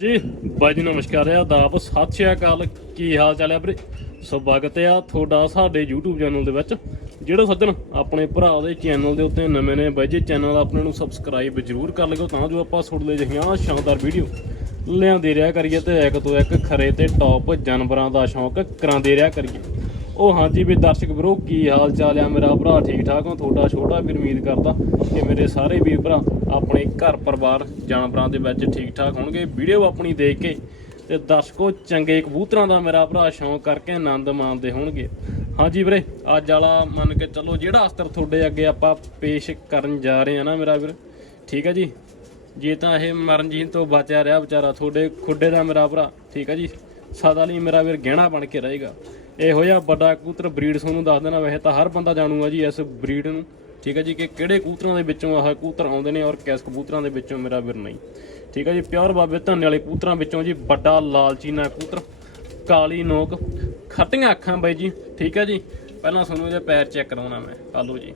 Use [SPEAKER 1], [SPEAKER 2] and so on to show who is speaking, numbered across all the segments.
[SPEAKER 1] ਜੀ, ਬਾਈ ਜੀ ਨਮਸਕਾਰ ਆ ਆਦਾਬ, ਸਤਿ ਸ਼੍ਰੀ ਅਕਾਲ। ਕੀ ਹਾਲ ਚਾਲ ਹੈ ਵੀਰੇ? ਸਵਾਗਤ ਆ ਤੁਹਾਡਾ ਸਾਡੇ YouTube ਚੈਨਲ ਦੇ ਵਿੱਚ, ਜਿਹੜੇ ਸੱਜਣ ਆਪਣੇ ਭਰਾ ਦੇ ਚੈਨਲ ਦੇ ਉੱਤੇ ਨਵੇਂ ਨੇ, ਬਾਈ ਜੀ ਚੈਨਲ ਆਪਣੇ ਨੂੰ ਸਬਸਕ੍ਰਾਈਬ ਜ਼ਰੂਰ ਕਰ ਲਿਓ, ਤਾਂ ਜੋ ਆਪਾਂ ਤੁਹਾਡੇ ਜਿਹੀਆਂ ਸ਼ਾਨਦਾਰ ਵੀਡੀਓ ਲਿਆਂਦੇ ਰਿਹਾ ਕਰੀਏ ਤੇ ਇੱਕ ਤੋਂ ਇੱਕ ਖਰੇ ਤੇ ਟੌਪ ਜਾਨਵਰਾਂ ਦਾ ਸ਼ੌਂਕ ਕਰਾਉਂਦੇ ਰਿਹਾ ਕਰੀਏ। ਉਹ ਹਾਂਜੀ ਵੀ ਦਰਸ਼ਕ ਵੀਰੋ, ਕੀ ਹਾਲ ਚਾਲ ਆ? ਮੇਰਾ ਭਰਾ ਠੀਕ ਠਾਕ ਹੋ? ਤੁਹਾਡਾ ਛੋਟਾ ਵੀਰ ਉਮੀਦ ਕਰਦਾ ਕਿ ਮੇਰੇ ਸਾਰੇ ਵੀਰ ਭਰਾ ਆਪਣੇ ਘਰ ਪਰਿਵਾਰ ਜਾਨਵਰਾਂ ਦੇ ਵਿੱਚ ਠੀਕ ਠਾਕ ਹੋਣਗੇ। ਵੀਡੀਓ ਆਪਣੀ ਦੇਖ ਕੇ ਤੇ ਦਰਸ਼ਕੋ ਚੰਗੇ ਕਬੂਤਰਾਂ ਦਾ ਮੇਰਾ ਭਰਾ ਸ਼ੌਂਕ ਕਰਕੇ ਆਨੰਦ ਮਾਣਦੇ ਹੋਣਗੇ। ਹਾਂਜੀ ਵੀਰੇ, ਅੱਜ ਵਾਲਾ ਮੰਨ ਕੇ ਚੱਲੋ ਜਿਹੜਾ ਅਸਤਰ ਤੁਹਾਡੇ ਅੱਗੇ ਆਪਾਂ ਪੇਸ਼ ਕਰਨ ਜਾ ਰਹੇ ਹਾਂ ਨਾ ਮੇਰਾ ਵੀਰ, ਠੀਕ ਹੈ ਜੀ? ਜੇ ਤਾਂ ਇਹ ਮਰਨਜੀਤ ਤੋਂ ਬਚਿਆ ਰਿਹਾ ਵਿਚਾਰਾ, ਤੁਹਾਡੇ ਖੁੱਡੇ ਦਾ ਮੇਰਾ ਭਰਾ, ਠੀਕ ਹੈ ਜੀ? ਸਦਾ ਲਈ ਮੇਰਾ ਵੀਰ ਗਹਿਣਾ ਬਣ ਕੇ ਰਹੇਗਾ। ਇਹੋ ਜਿਹਾ ਵੱਡਾ ਕਬੂਤਰ ਬਰੀਡ ਤੁਹਾਨੂੰ ਦੱਸ ਦੇਣਾ ਵੈਸੇ ਤਾਂ ਹਰ ਬੰਦਾ ਜਾਣੂਗਾ ਜੀ ਇਸ ਬਰੀਡ ਨੂੰ। ਠੀਕ ਹੈ ਜੀ, ਕਿ ਕਿਹੜੇ ਕਬੂਤਰਾਂ ਦੇ ਵਿੱਚੋਂ ਆਹ ਕਬੂਤਰ ਆਉਂਦੇ ਨੇ ਔਰ ਕਿਸ ਕਬੂਤਰਾਂ ਦੇ ਵਿੱਚੋਂ ਮੇਰਾ ਵੀਰ ਨਹੀਂ। ਠੀਕ ਹੈ ਜੀ, ਪਿਓਰ ਬਾਬੇ ਧੰਨੇ ਵਾਲੇ ਕਬੂਤਰਾਂ ਵਿੱਚੋਂ ਜੀ ਵੱਡਾ ਲਾਲਚੀਨਾ ਕਬੂਤਰ, ਕਾਲੀ ਨੋਕ, ਖੱਟੀਆਂ ਅੱਖਾਂ ਬਾਈ ਜੀ। ਠੀਕ ਹੈ ਜੀ, ਪਹਿਲਾਂ ਤੁਹਾਨੂੰ ਇਹਦੇ ਪੈਰ ਚੈੱਕ ਕਰਾਉਣਾ ਮੈਂ ਆਲੋ ਜੀ।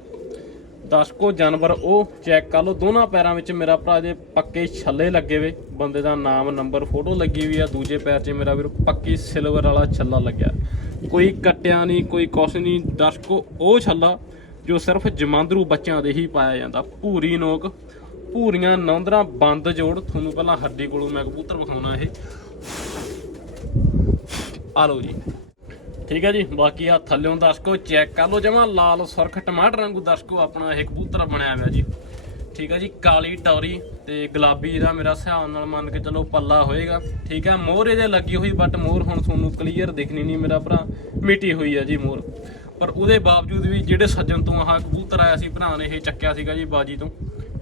[SPEAKER 1] ਦਰਸ਼ਕੋ ਜਾਨਵਰ, ਉਹ ਚੈੱਕ ਕਰ ਲਓ, ਦੋਨਾਂ ਪੈਰਾਂ ਵਿੱਚ ਮੇਰਾ ਭਰਾ ਦੇ ਪੱਕੇ ਛੱਲੇ ਲੱਗੇ ਵੇ। ਬੰਦੇ ਦਾ ਨਾਮ ਨੰਬਰ ਫੋਟੋ ਲੱਗੀ ਵੀ ਆ, ਦੂਜੇ ਪੈਰ 'ਚ ਮੇਰਾ ਵੀਰ ਪੱਕੀ ਸਿਲਵਰ ਵਾਲਾ ਛੱਲਾ ਲੱਗਿਆ। ਕੋਈ ਕੱਟਿਆ ਨਹੀਂ, ਕੋਈ ਕੁਛ ਨਹੀਂ, ਦਰਸ਼ਕੋ, ਉਹ ਛੱਲਾ ਜੋ ਸਿਰਫ ਜਮਾਂਦਰੂ ਬੱਚਿਆਂ ਦੇ ਹੀ ਪਾਇਆ ਜਾਂਦਾ। ਭੂਰੀ ਨੋਕ, ਭੂਰੀਆਂ ਨੌਂਦਰਾਂ ਬੰਦ ਜੋੜ, ਤੁਹਾਨੂੰ ਪਹਿਲਾਂ ਹੱਡੀ ਕੋਲੋਂ ਮੈਂ ਕਬੂਤਰ ਵਿਖਾਉਣਾ ਇਹ। ਆ ਲਓ ਜੀ। ਠੀਕ ਹੈ ਜੀ, ਬਾਕੀ ਆ ਥੱਲਿਓਂ ਦਰਸ਼ਕੋ ਚੈੱਕ ਕਰ ਲਓ, ਜਮਾ ਲਾਲ ਸੁਰਖ ਟਮਾਟਰ ਵਾਂਗੂ ਦਰਸ਼ਕੋ ਆਪਣਾ ਇਹ ਕਬੂਤਰ ਬਣਿਆ ਹੋਇਆ ਜੀ। ਠੀਕ ਹੈ ਜੀ, ਕਾਲੀ ਟੌਰੀ ਤੇ ਗੁਲਾਬੀ ਦਾ ਮੇਰਾ ਹਿਸਾਬ ਨਾਲ ਮੰਨ ਕੇ ਚਲੋ ਪੱਲਾ ਹੋਏਗਾ। ਠੀਕ ਹੈ ਮੋਹਰ ਇਹਦੇ ਲੱਗੀ ਹੋਈ ਬਟ ਮੋਹਰ ਹੁਣ ਤੁਹਾਨੂੰ ਕਲੀਅਰ ਦਿਖਣੀ ਨਹੀਂ ਮੇਰਾ ਭਰਾ। ਮਿੱਟੀ ਹੋਈ ਹੈ ਜੀ ਮੋਹਰ ਪਰ ਉਹਦੇ ਬਾਵਜੂਦ ਵੀ ਜਿਹੜੇ ਸੱਜਣ ਤੋਂ ਆਹ ਕਬੂਤਰ ਆਇਆ ਸੀ ਭਰਾ ਨੇ, ਇਹ ਚੱਕਿਆ ਸੀਗਾ ਜੀ ਬਾਜੀ ਤੋਂ।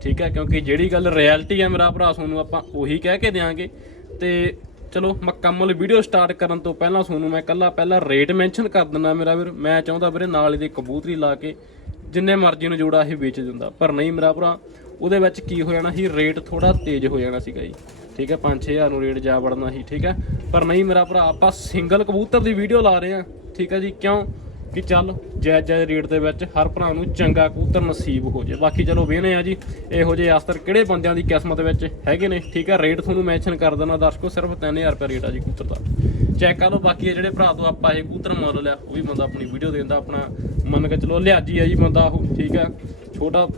[SPEAKER 1] ਠੀਕ ਹੈ ਕਿਉਂਕਿ ਜਿਹੜੀ ਗੱਲ ਰਿਐਲਿਟੀ ਹੈ ਮੇਰਾ ਭਰਾ, ਤੁਹਾਨੂੰ ਆਪਾਂ ਉਹੀ ਕਹਿ ਕੇ ਦਿਆਂਗੇ। ਤੇ ਚਲੋ ਮੁਕੰਮਲ ਵੀਡੀਓ ਸਟਾਰਟ ਕਰਨ ਤੋਂ ਪਹਿਲਾਂ ਤੁਹਾਨੂੰ ਮੈਂ ਕੱਲਾ ਪਹਿਲਾਂ ਰੇਟ ਮੈਂਸ਼ਨ ਕਰ ਦਿੰਦਾ ਮੇਰਾ ਵੀਰ। ਮੈਂ ਚਾਹੁੰਦਾ ਵੀਰੇ ਨਾਲ ਇਹਦੇ ਕਬੂਤਰੀ ਲਾ ਕੇ, ਜਿੰਨੇ ਮਰਜ਼ੀ ਨੂੰ ਜੋੜਾ ਇਹ ਵੇਚ ਦਿੰਦਾ। ਪਰ ਨਹੀਂ ਮੇਰਾ ਭਰਾ ਉਹਦੇ ਵਿੱਚ ਕੀ ਹੋ ਜਾਣਾ ਸੀ ਰੇਟ ਥੋੜਾ ਤੇਜ਼ ਹੋ ਜਾਣਾ ਸੀਗਾ ਜੀ। ਠੀਕ ਹੈ 5-6000 ਨੂੰ ਰੇਟ ਜਾ ਵੜਨਾ ਸੀ, ਠੀਕ ਹੈ। ਪਰ ਨਹੀਂ, ਮੇਰਾ ਭਰਾ, ਆਪਾਂ ਸਿੰਗਲ ਕਬੂਤਰ ਦੀ ਵੀਡੀਓ ਲਾ ਰਹੇ ਹਾਂ। ਠੀਕ ਹੈ ਜੀ, ਕਿਉਂ? ਕਿ ਚੱਲ ਜਾਇਜ਼ ਜਾਇਜ਼ ਰੇਟ ਦੇ ਵਿੱਚ ਹਰ ਭਰਾ ਨੂੰ ਚੰਗਾ ਕਬੂਤਰ ਨਸੀਬ ਹੋ ਜਾਏ। ਬਾਕੀ ਚਲੋ ਵੇਹਨੇ ਆ ਜੀ, ਇਹੋ ਜਿਹੇ ਅਸਤਰ ਕਿਹੜੇ ਬੰਦਿਆਂ ਦੀ ਕਿਸਮਤ ਵਿੱਚ ਹੈਗੇ ਨੇ? ਠੀਕ ਹੈ ਰੇਟ ਤੁਹਾਨੂੰ ਮੈਂਸ਼ਨ ਕਰ ਦਿੰਦਾ, ਦਰਸ਼ਕੋ, ਸਿਰਫ 3000 ਰੁਪਏ ਰੇਟ ਆ ਜੀ ਕਬੂਤਰ ਦਾ। ਚੈੱਕ ਕਰ ਲਓ, ਬਾਕੀ ਇਹ ਜਿਹੜੇ ਭਰਾ ਤੋਂ ਆਪਾਂ ਇਹ ਕਬੂਤਰ ਮੁੱਲ ਲਿਆ ਉਹ ਵੀ ਬੰਦਾ ਆਪਣੀ ਵੀਡੀਓ ਦੇਂਦਾ ਆਪਣਾ ਮੰਨ ਕੇ ਚਲੋ, ਲਿਆਜੀ ਆ ਜੀ ਬੰਦਾ ਉਹ, ਠੀਕ ਹੈ। ਛੋਟਾ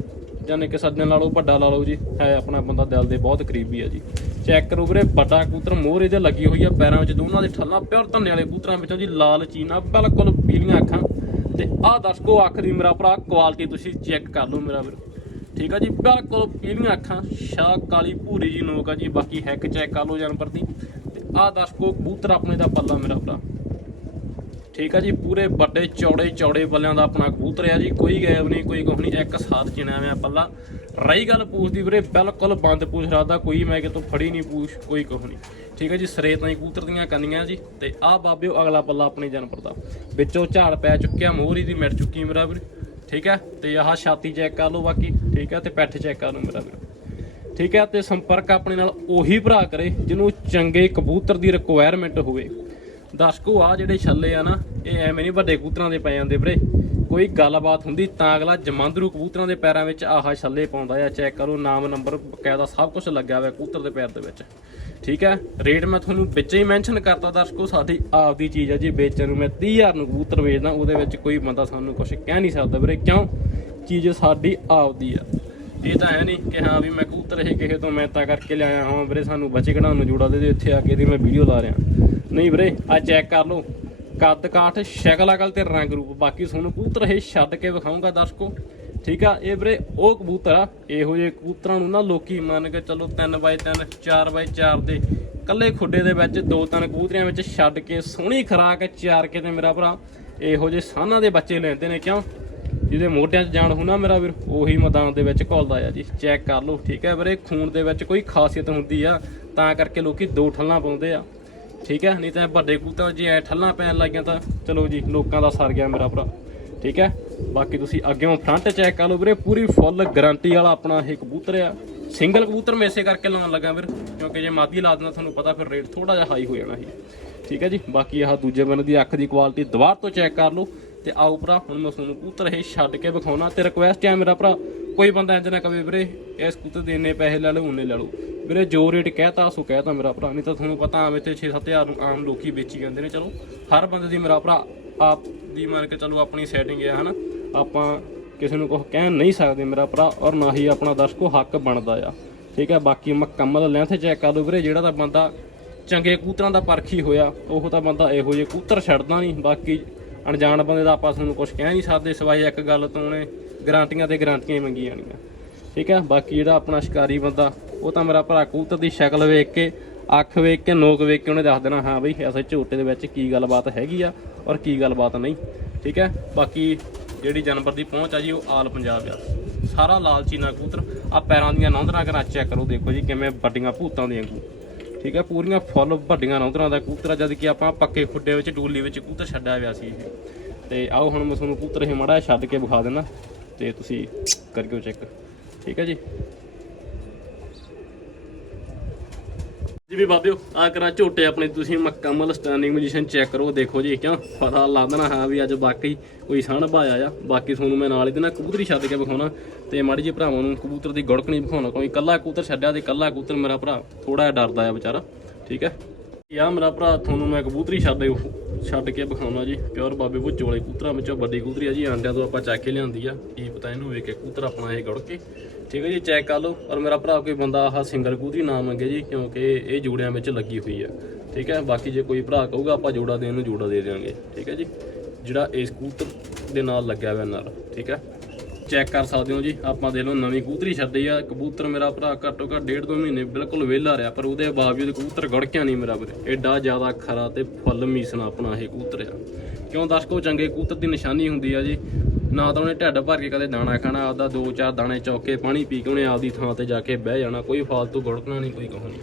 [SPEAKER 1] ਜਾਨੇ ਕਿ ਸੱਜਣ ਲਾ ਲਓ, ਵੱਡਾ ਲਾ ਲਓ ਜੀ, ਹੈ ਆਪਣਾ ਬੰਦਾ ਦਿਲ ਦੇ ਬਹੁਤ ਕਰੀਬੀ ਆ ਜੀ। ਚੈੱਕ ਕਰੋ ਵੀਰੇ, ਵੱਡਾ ਕਬੂਤਰ ਮੋਹਰੇ ਤੇ ਲੱਗੀ ਹੋਈ ਆ, ਪੈਰਾਂ ਵਿੱਚ ਦੋਨਾਂ ਦੇ ਠੱਲਾਂ, ਪਿਓਰ ਧੰਨੇ ਵਾਲੇ ਕਬੂਤਰਾਂ ਵਿੱਚੋਂ ਜੀ, ਲਾਲ ਚੀਨਾ, ਬਿਲਕੁਲ ਪੀਲੀਆਂ ਅੱਖਾਂ। ਤੇ ਆਹ ਦਰਸ਼ਕੋ ਅੱਖ ਦੀ ਮੇਰਾ ਭਰਾ ਕੁਆਲਿਟੀ ਤੁਸੀਂ ਚੈੱਕ ਕਰ ਲਓ ਮੇਰਾ ਵੀਰੇ। ਠੀਕ ਆ ਜੀ, ਬਿਲਕੁਲ ਪੀਲੀਆਂ ਅੱਖਾਂ, ਸ਼ਾਹ ਕਾਲੀ ਭੂਰੀ ਜੀ ਨੋਕ ਆ ਜੀ, ਬਾਕੀ ਹੈਕ ਚੈੱਕ ਕਰ ਲਓ ਜਾਨਵਰ ਦੀ। ਤੇ ਆਹ ਦਰਸ਼ਕੋ ਕਬੂਤਰ ਆਪਣੇ ਦਾ ਪੱਲਾ ਮੇਰਾ ਭਰਾ। ਠੀਕ ਆ ਜੀ, ਪੂਰੇ ਵੱਡੇ ਚੌੜੇ ਚੌੜੇ ਪੱਲਿਆਂ ਦਾ ਆਪਣਾ ਕਬੂਤਰ ਆ ਜੀ, ਕੋਈ ਗੈਬ ਨਹੀਂ, ਕੋਈ ਕੁਛ ਨਹੀਂ, ਇੱਕ ਸਾਥ ਚਿਣਿਆ ਹੋਇਆ ਪੱਲਾ ਰਹੀ ਗੱਲ ਪੂਛ ਦੀ ਵੀਰੇ, ਬਿਲਕੁਲ ਬੰਦ ਪੂਛ ਰਾਦਾ, ਕੋਈ ਮੈਂ ਕਿਤੋਂ ਫੜੀ ਨਹੀਂ ਪੂਛ, ਕੋਈ ਕੁਛ ਨਹੀਂ। ਠੀਕ ਹੈ ਜੀ, ਸਰੇ ਤਾਂ ਹੀ ਕਬੂਤਰ ਦੀਆਂ ਕੰਨੀਆਂ ਜੀ, ਤੇ ਆਹ ਬਾਬਿਓ ਅਗਲਾ ਪੱਲਾ ਆਪਣੇ ਜਾਨਵਰ ਦਾ। ਵਿੱਚੋਂ ਝਾੜ ਪੈ ਚੁੱਕਿਆ, ਮੋਹਰੀ ਦੀ ਮਿਟ ਚੁੱਕੀ ਮੇਰਾ ਵੀਰ। ਠੀਕ ਹੈ ਤੇ ਆਹ ਛਾਤੀ ਚੈੱਕ ਕਰ ਲਓ ਬਾਕੀ, ਠੀਕ ਹੈ ਤੇ ਪਿੱਠ ਚੈੱਕ ਕਰ ਲਓ ਮੇਰਾ ਵੀਰ। ਠੀਕ ਹੈ ਤੇ ਸੰਪਰਕ ਆਪਣੇ ਨਾਲ ਉਹੀ ਭਰਾ ਕਰੇ, ਜਿਹਨੂੰ ਚੰਗੇ ਕਬੂਤਰ ਦੀ ਰਿਕੁਆਇਰਮੈਂਟ ਹੋਵੇ। ਦਰਸ਼ਕੋ ਆ ਜਿਹੜੇ ਛੱਲੇ ਆ ਨਾ ਇਹ ਐਵੇਂ ਨਹੀਂ ਵੱਡੇ ਕਬੂਤਰਾਂ ਦੇ ਪੈ ਜਾਂਦੇ ਵੀਰੇ। ਕੋਈ ਗੱਲਬਾਤ ਹੁੰਦੀ ਤਾਂ ਅਗਲਾ ਜਮਾਂਦਰੂ ਕਬੂਤਰਾਂ ਦੇ ਪੈਰਾਂ ਵਿੱਚ ਆਹਾ ਛੱਲੇ ਪਾਉਂਦਾ ਆ ਚੈੱਕ ਕਰੋ, ਨਾਮ ਨੰਬਰ ਬਕਾਇਦਾ ਸਭ ਕੁਝ ਲੱਗਿਆ ਹੋਇਆ ਕਬੂਤਰ ਦੇ ਪੈਰ ਦੇ ਵਿੱਚ। ਠੀਕ ਹੈ? ਰੇਟ ਮੈਂ ਤੁਹਾਨੂੰ ਵਿੱਚ ਹੀ ਮੈਂਸ਼ਨ ਕਰਤਾ ਦਰਸ਼ਕੋ, ਸਾਡੀ ਆਪਦੀ ਚੀਜ਼ ਹੈ ਜੀ, ਵੇਚਣ ਨੂੰ ਮੈਂ 30000 ਨੂੰ ਕਬੂਤਰ ਵੇਚਦਾ, ਉਹਦੇ ਵਿੱਚ ਕੋਈ ਬੰਦਾ ਸਾਨੂੰ ਕੁਝ ਕਹਿ ਨਹੀਂ ਸਕਦਾ ਵੀਰੇ। ਕਿਉਂ? ਚੀਜ਼ ਸਾਡੀ ਆਪਦੀ ਆ। ਇਹ ਤਾਂ ਹੈ ਨਹੀਂ ਕਿ ਹਾਂ ਵੀ ਮੈਂ ਕਬੂਤਰ ਇਹ ਕਿਸੇ ਤੋਂ ਮਿਹਨਤਾਂ ਕਰਕੇ ਲਿਆਇਆ ਹਾਂ, ਵੀਰੇ ਸਾਨੂੰ ਬਚੇ ਕਢਾਉਣ ਨੂੰ ਜੋੜਾ ਦੇ ਦੇ, ਇੱਥੇ ਆ ਕੇ ਦੀ ਮੈਂ ਵੀਡੀਓ ਲਾ ਰਿਹਾ। ਨਹੀਂ ਵੀਰੇ, ਆ ਚੈੱਕ ਕਰ ਲਓ। ਕੱਦ ਕਾਠ ਸ਼ਕਲ ਅਕਲ ਤੇ ਰੰਗ ਰੂਪ। ਬਾਕੀ ਤੁਹਾਨੂੰ ਕਬੂਤਰ ਇਹ ਛੱਡ ਕੇ ਵਿਖਾਉਂਗਾ ਦਰਸ਼ਕੋ। ਠੀਕ ਆ, ਇਹ ਵੀਰੇ ਉਹ ਕਬੂਤਰ ਆ, ਇਹੋ ਜਿਹੇ ਕਬੂਤਰਾਂ ਨੂੰ ਨਾ ਲੋਕੀ ਮੰਨ ਕੇ ਚੱਲੋ 3x3 4x4 ਦੇ ਕੱਲੇ ਖੁੱਡੇ ਦੇ ਵਿੱਚ ਦੋ ਤਿੰਨ ਕਬੂਤਰਿਆਂ ਵਿੱਚ ਛੱਡ ਕੇ ਸੋਹਣੀ ਖਰਾਕ ਚਾਰ ਕੇ ਤੇ ਮੇਰਾ ਭਰਾ, ਇਹੋ ਜਿਹੇ ਸਾਨਾਂ ਦੇ ਬੱਚੇ ਲੈਂਦੇ ਨੇ ਕਿਉਂ? ਜਿਹਦੇ ਮੋਢਿਆਂ 'ਚ ਜਾਣ ਹੋ ਨਾ ਮੇਰਾ ਵੀਰ, ਉਹੀ ਮੈਦਾਨ ਦੇ ਵਿੱਚ ਘੁਲਦਾ ਆ ਜੀ। ਚੈੱਕ ਕਰ ਲਓ, ਠੀਕ ਹੈ ਵੀਰੇ, ਖੂਨ ਦੇ ਵਿੱਚ ਕੋਈ ਖਾਸੀਅਤ ਹੁੰਦੀ ਆ, ਤਾਂ ਕਰਕੇ ਲੋਕੀ ਦੋ ਠੱਲਾਂ ਪਾਉਂਦੇ ਆ। ਠੀਕ ਹੈ? ਨਹੀਂ ਤਾਂ ਵੱਡੇ ਕਬੂਤਰ ਜੇ ਐ ਠੱਲਾਂ ਪੈਣ ਲੱਗੀਆਂ ਤਾਂ ਚਲੋ ਜੀ, ਲੋਕਾਂ ਦਾ ਸਰ ਗਿਆ ਮੇਰਾ ਭਰਾ। ਠੀਕ ਹੈ? ਬਾਕੀ ਤੁਸੀਂ ਅੱਗੇੋਂ ਫਰੰਟ ਚੈੱਕ ਕਰ ਲਓ ਵੀਰੇ, ਪੂਰੀ ਫੁੱਲ ਗਾਰੰਟੀ ਵਾਲਾ ਆਪਣਾ ਇਹ ਕਬੂਤਰ ਆ। ਸਿੰਗਲ ਕਬੂਤਰ ਮੈਂ ਇਸੇ ਕਰਕੇ ਲਾਉਣ ਲੱਗਾ ਵੀਰ, ਕਿਉਂਕਿ ਜੇ ਮਾਦੀ ਲਾ ਦਿੰਦਾ ਤੁਹਾਨੂੰ ਪਤਾ ਫਿਰ ਰੇਟ ਥੋੜਾ ਜਿਹਾ ਹਾਈ ਹੋ ਜਾਣਾ ਸੀ। ਠੀਕ ਹੈ ਜੀ? ਬਾਕੀ ਆਹ ਦੂਜੇ ਬੰਦੇ ਦੀ ਅੱਖ ਦੀ ਕੁਆਲਿਟੀ ਦੁਬਾਰ ਤੋਂ ਚੈੱਕ ਕਰ ਲਓ। ਤੇ ਆਓ ਭਰਾ, ਹੁਣ ਮੈਂ ਤੁਹਾਨੂੰ ਕਬੂਤਰ ਇਹ ਛੱਡ ਕੇ ਵਿਖਾਉਣਾ ਤੇ ਰਿਕੁਐਸਟ ਹੈ ਮੇਰਾ ਭਰਾ। ਕੋਈ ਬੰਦਾ ਇੰਜ ਨਾ ਕਵੇ ਵੀਰੇ ਇਸ ਕਬੂਤਰ ਦੇ ਇੰਨੇ ਪੈਸੇ ਲੈ ਲਓ ਉਹਨੇ ਲੈ ਲਓ। ਵੀਰੇ ਜੋ ਰੇਟ ਕਹਿਤਾ, ਸੋ ਕਹਿਤਾ ਮੇਰਾ ਭਰਾ। ਨਹੀਂ ਤਾਂ ਤੁਹਾਨੂੰ ਪਤਾ ਆਵੇਂ ਤੇ 6-7000 ਨੂੰ ਆਮ ਲੋਕੀ ਵੇਚੀ ਜਾਂਦੇ ਨੇ, ਚਲੋ। ਹਰ ਬੰਦੇ ਦੀ ਮੇਰਾ ਭਰਾ, ਆਪ ਦੀ ਮੰਨ ਕੇ ਚਲੋ ਆਪਣੀ ਸੈਟਿੰਗ ਹੈ, ਹਨਾ। ਆਪਾਂ ਕਿਸੇ ਨੂੰ ਕੁਝ ਕਹਿ ਨਹੀਂ ਸਕਦੇ ਮੇਰਾ ਭਰਾ, ਔਰ ਨਾ ਹੀ ਆਪਣਾ ਦਰਸ਼ਕੋ ਹੱਕ ਬਣਦਾ ਆ। ਠੀਕ ਹੈ, ਬਾਕੀ ਮੁਕੰਮਲ ਲੈਂਥ ਚੈੱਕ ਕਰ ਲਓ ਵੀਰੇ, ਜਿਹੜਾ ਤਾਂ ਬੰਦਾ ਚੰਗੇ ਕੂਤਰਾਂ ਦਾ ਪਰਖੀ ਹੋਇਆ, ਉਹ ਤਾਂ ਬੰਦਾ ਇਹੋ ਜਿਹੇ ਕੂਤਰ ਛੱਡਦਾ ਨਹੀਂ। ਬਾਕੀ ਅਣਜਾਣ ਬੰਦੇ ਦਾ ਆਪਾਂ ਤੁਹਾਨੂੰ ਕੁਝ ਕਹਿ ਨਹੀਂ ਸਕਦੇ, ਸਿਵਾਏ ਇੱਕ ਗੱਲ ਤੋਂ ਉਹਨੇ ਗਾਰੰਟੀਆਂ ਤੇ ਗਾਰੰਟੀਆਂ ਹੀ ਮੰਗੀ ਜਾਣੀਆਂ। ਠੀਕ ਹੈ? ਬਾਕੀ ਜਿਹੜਾ ਆਪਣਾ ਸ਼ਿਕਾਰੀ ਬੰਦਾ ਉਹ ਤਾਂ ਮੇਰਾ ਭਰਾ ਕਬੂਤਰ ਦੀ ਸ਼ਕਲ ਵੇਖ ਕੇ ਅੱਖ ਵੇਖ ਕੇ ਨੋਕ ਵੇਖ ਕੇ ਉਹਨੇ ਦੱਸ ਦੇਣਾ ਹਾਂ ਬਈ ਐਸੇ ਝੋਟੇ ਦੇ ਵਿੱਚ ਕੀ ਗੱਲਬਾਤ ਹੈਗੀ ਆ ਔਰ ਕੀ ਗੱਲਬਾਤ ਨਹੀਂ। ਠੀਕ ਹੈ? ਬਾਕੀ ਜਿਹੜੀ ਜਾਨਵਰ ਦੀ ਪਹੁੰਚ ਆ ਜੀ ਉਹ ਆਲ ਪੰਜਾਬ ਆ। ਸਾਰਾ ਲਾਲ ਚੀਨਾ ਕਬੂਤਰ ਆ ਪੈਰਾਂ ਦੀਆਂ ਨੌਂਦਰਾਂ ਕਰਾ ਚੈੱਕ ਕਰੋ ਦੇਖੋ ਜੀ ਕਿਵੇਂ ਵੱਡੀਆਂ ਭੂਤਾਂ ਦੀਆਂ ਵਾਂਗੂ ਠੀਕ ਹੈ? ਪੂਰੀਆਂ ਫੁੱਲ ਵੱਡੀਆਂ ਨੌਂਦਰਾਂ ਦਾ ਕਬੂਤਰ ਆ, ਜਦ ਕਿ ਆਪਾਂ ਪੱਕੇ ਖੁੱਡੇ ਵਿੱਚ ਡੂਲੀ ਵਿੱਚ ਕਬੂਤਰ ਛੱਡਿਆ ਹੋਇਆ ਸੀ ਇਹ। ਤੇ ਆਓ ਹੁਣ ਮੈਂ ਤੁਹਾਨੂੰ ਕਬੂਤਰ ਇਹ ਮਾੜਾ ਜਿਹਾ ਛੱਡ ਕੇ ਵਿਖਾ ਦਿੰਦਾ। ਤੇ ਤੁਸੀਂ ਕਰਿਓ ਚੈੱਕ ਠੀਕ ਹੈ ਜੀ? ਜੀ ਵੀ ਬਾਬਿਓ ਆ ਕਰਾਂ ਝੋਟੇ ਆਪਣੇ, ਤੁਸੀਂ ਮੁਕੰਮਲ ਸਟੈਂਡਿੰਗ ਪੋਜੀਸ਼ਨ ਚੈੱਕ ਕਰੋ, ਦੇਖੋ ਜੀ, ਕਿਉਂ? ਪਤਾ ਲੱਗਣਾ ਹਾਂ ਵੀ ਅੱਜ ਵਾਕਈ ਕੋਈ ਸਣ ਭਾਇਆ ਆ ਬਾਕੀ ਤੁਹਾਨੂੰ ਮੈਂ ਨਾਲ ਇਹਦੇ ਨਾਲ ਕਬੂਤਰੀ ਛੱਡ ਕੇ ਵਿਖਾਉਣਾ ਤੇ ਮਾੜੀ ਜੀ ਭਰਾਵਾਂ ਨੂੰ ਕਬੂਤਰ ਦੀ ਗੁੜਕਣੀ ਵਿਖਾਉਣਾ। ਕੋਈ ਕੱਲਾ ਕਬੂਤਰ ਛੱਡਿਆ ਤੇ ਕੱਲਾ ਕਬੂਤਰ ਮੇਰਾ ਭਰਾ ਥੋੜਾ ਜਿਹਾ ਡਰਦਾ ਆ ਵਿਚਾਰਾ। ਠੀਕ ਹੈ? ਯਾ ਮੇਰਾ ਭਰਾ, ਤੁਹਾਨੂੰ ਮੈਂ ਕਬੂਤਰੀ ਛੱਡ ਛੱਡ ਕੇ ਵਿਖਾਉਣਾ ਜੀ। ਪਿਓਰ ਬਾਬੇ ਭੁੱਚੋ ਵਾਲੇ ਕਬੂਤਰਾਂ ਵਿੱਚੋਂ ਵੱਡੀ ਕਬੂਤਰੀ ਆ ਜੀ, ਆਂਡਿਆਂ ਤੋਂ ਆਪਾਂ ਚੱਕ ਕੇ ਲਿਆਂਦੀ ਆ। ਕੀ ਪਤਾ ਇਹਨੂੰ ਵੇਖ ਕੇ ਕਬੂਤਰ ਆਪਣਾ ਇਹ ਗੁੜ ਕੇ। ਠੀਕ ਹੈ ਜੀ ਚੈੱਕ ਕਰ ਲਓ। ਔਰ ਮੇਰਾ ਭਰਾ, ਕੋਈ ਬੰਦਾ ਆਹ ਸਿੰਗਲ ਕਬੂਤਰੀ ਨਾ ਮੰਗੇ ਜੀ, ਕਿਉਂਕਿ ਇਹ ਜੋੜਿਆਂ ਵਿੱਚ ਲੱਗੀ ਹੋਈ ਆ। ਠੀਕ ਹੈ ਬਾਕੀ ਜੇ ਕੋਈ ਭਰਾ ਕਹੂਗਾ, ਆਪਾਂ ਜੋੜਾ ਦੇਣ ਨੂੰ ਜੋੜਾ ਦੇ ਦੇਵਾਂਗੇ ਠੀਕ ਹੈ ਜੀ, ਜਿਹੜਾ ਇਸ ਕਬੂਤਰ ਦੇ ਨਾਲ ਲੱਗਿਆ ਹੋਇਆ ਨਾਲ ਠੀਕ ਹੈ ਚੈੱਕ ਕਰ ਸਕਦੇ ਹੋ ਜੀ। ਆਪਾਂ ਦੇ ਲਓ ਨਵੀਂ ਕਬੂਤਰੀ ਛੱਡੀ ਆ। ਕਬੂਤਰ ਮੇਰਾ ਭਰਾ ਘੱਟੋ ਘੱਟ ਡੇਢ ਦੋ ਮਹੀਨੇ ਬਿਲਕੁਲ ਵਿਹਲਾ ਰਿਹਾ, ਪਰ ਉਹਦੇ ਬਾਵਜੂਦ ਕਬੂਤਰ ਗੜਕਿਆ ਨਹੀਂ ਮੇਰਾ ਵੀਰੇ। ਐਡਾ ਜ਼ਿਆਦਾ ਖਰਾ ਤੇ ਫੁੱਲ ਮੀਸਣਾ ਆਪਣਾ ਇਹ ਕਬੂਤਰ ਆ। ਕਿਉਂ ਦਰਸ਼ਕੋ, ਚੰਗੇ ਕਬੂਤਰ ਦੀ ਨਿਸ਼ਾਨੀ ਹੁੰਦੀ ਆ ਜੀ। ਨਾ ਤਾਂ ਉਹਨੇ ਢੱਡ ਭਰ ਕੇ ਕਦੇ ਦਾਣਾ ਖਾਣਾ, ਆਪਦਾ ਦੋ ਚਾਰ ਦਾਣੇ ਚੌਕ ਕੇ ਪਾਣੀ ਪੀ ਕੇ ਉਹਨੇ ਆਪਦੀ ਥਾਂ ਤੇ ਜਾ ਕੇ ਬਹਿ ਜਾਣਾ। ਕੋਈ ਫਾਲਤੂ ਗੜਕਣਾ ਨਹੀਂ, ਕੋਈ ਕਹਾਣੀ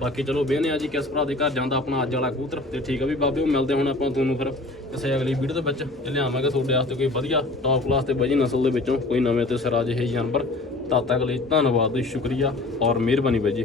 [SPEAKER 1] ਬਾਕੀ ਚਲੋ ਵੇਹਨੇ ਆ ਜੀ ਕਿਸ ਭਰਾ ਦੇ ਘਰ ਜਾਂਦਾ ਆਪਣਾ ਅੱਜ ਵਾਲਾ ਕਬੂਤਰ। ਤੇ ਠੀਕ ਆ ਵੀ ਬਾਬੇ ਉਹ ਮਿਲਦੇ ਹੁਣ ਆਪਾਂ ਤੁਹਾਨੂੰ ਫਿਰ ਕਿਸੇ ਅਗਲੀ ਵੀਡੀਓ ਦੇ ਵਿੱਚ। ਲਿਆਵਾਂਗੇ ਤੁਹਾਡੇ ਵਾਸਤੇ ਕੋਈ ਵਧੀਆ ਟੌਪ ਕਲਾਸ ਤੇ ਬਜੀ ਨਸਲ ਦੇ ਵਿੱਚੋਂ ਕੋਈ ਨਵੇਂ ਤੇ ਸਿਰਾ ਜਿਹੇ ਜਾਨਵਰ। ਤਦ ਤੱਕ ਲਈ ਧੰਨਵਾਦ ਤੇ ਸ਼ੁਕਰੀਆ ਔਰ ਮਿਹਰਬਾਨੀ ਬਾਈ ਜੀ